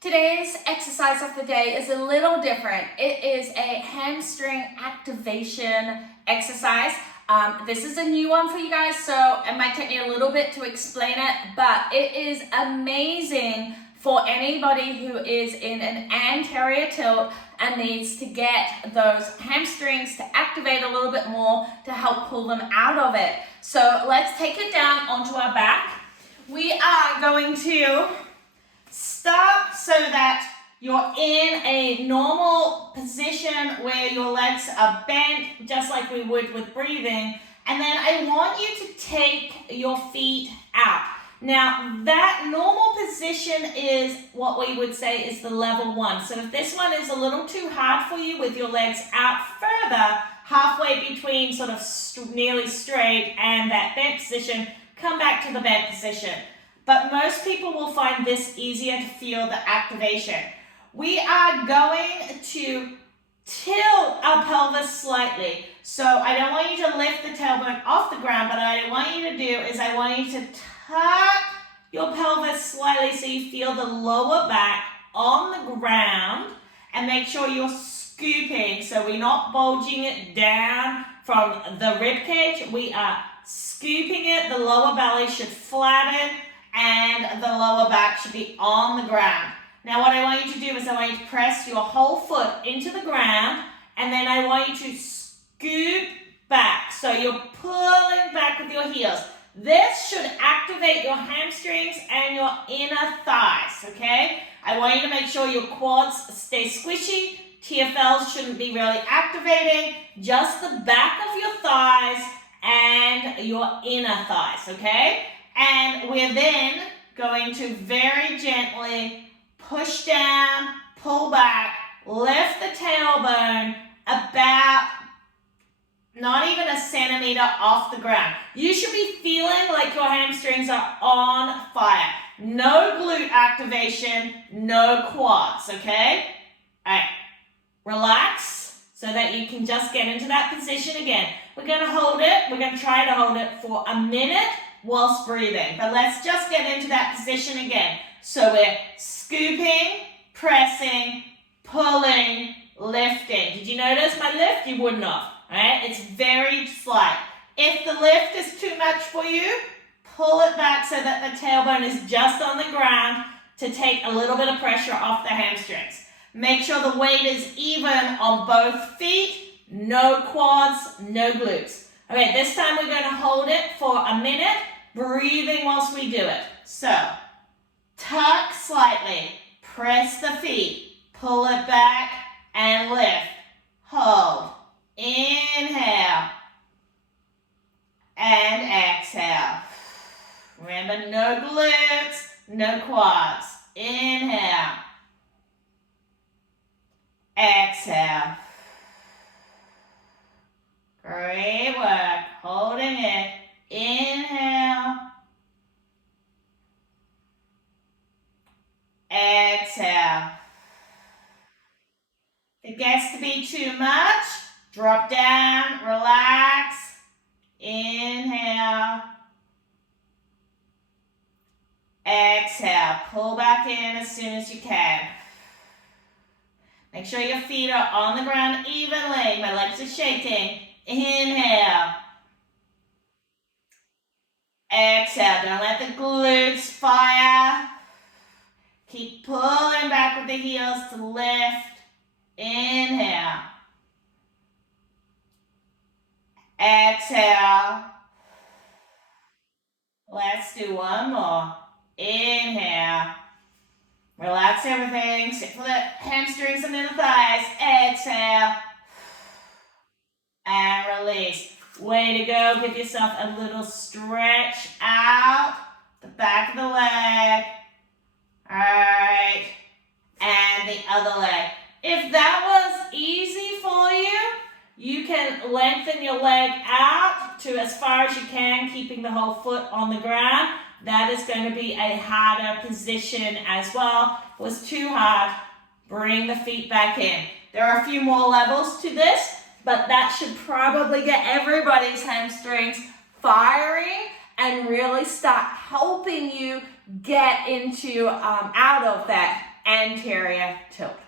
Today's exercise of the day is a little different. It is a hamstring activation exercise. This is a new one for you guys, so it might take me a little bit to explain it, but it is amazing for anybody who is in an anterior tilt and needs to get those hamstrings to activate a little bit more to help pull them out of it. So let's take it down onto our back. We are going to start so that you're in a normal position where your legs are bent, just like we would with breathing. And then I want you to take your feet out. Now, that normal position is what we would say is the level one. So if this one is a little too hard for you with your legs out further, halfway between sort of nearly straight and that bent position, come back to the bent position. But most people will find this easier to feel the activation. We are going to tilt our pelvis slightly. So I don't want you to lift the tailbone off the ground, but what I want you to do is I want you to tuck your pelvis slightly so you feel the lower back on the ground, and make sure you're scooping so we're not bulging it down from the rib cage. We are scooping it. The lower belly should flatten and the lower back should be on the ground. Now what I want you to do is I want you to press your whole foot into the ground, and then I want you to scoop back. So you're pulling back with your heels. This should activate your hamstrings and your inner thighs, okay? I want you to make sure your quads stay squishy. TFLs shouldn't be really activating, just the back of your thighs and your inner thighs, okay? And we're then going to very gently push down, pull back, lift the tailbone about not even a centimeter off the ground. You should be feeling like your hamstrings are on fire. No glute activation, no quads, okay? All right, relax so that you can just get into that position again. We're gonna hold it, we're gonna try to hold it for a minute whilst breathing, but let's just get into that position again. So we're scooping, pressing, pulling, lifting. Did you notice my lift? You wouldn't have. Right? It's very slight. If the lift is too much for you, pull it back so that the tailbone is just on the ground to take a little bit of pressure off the hamstrings. Make sure the weight is even on both feet, no quads, no glutes. Okay, this time we're going to hold it for a minute, breathing whilst we do it. So, tuck slightly, press the feet, pull it back, and lift. Hold. Inhale and exhale. Remember, no glutes, no quads. Inhale. Exhale. Great work. Holding it. Inhale. Exhale. If it gets to be too much, drop down, relax, inhale, exhale, pull back in as soon as you can. Make sure your feet are on the ground evenly, my legs are shaking, inhale, exhale, don't let the glutes fire, keep pulling back with the heels to lift, inhale. Exhale. Let's do one more. Inhale. Relax everything. Sit for the hamstrings and inner thighs. Exhale. And release. Way to go. Give yourself a little stretch out the back of the leg. All right. And the other leg. If that was easy for you, you can lengthen your leg out to as far as you can, keeping the whole foot on the ground. That is going to be a harder position as well. If it was too hard, bring the feet back in. There are a few more levels to this, but that should probably get everybody's hamstrings firing and really start helping you get into out of that anterior tilt.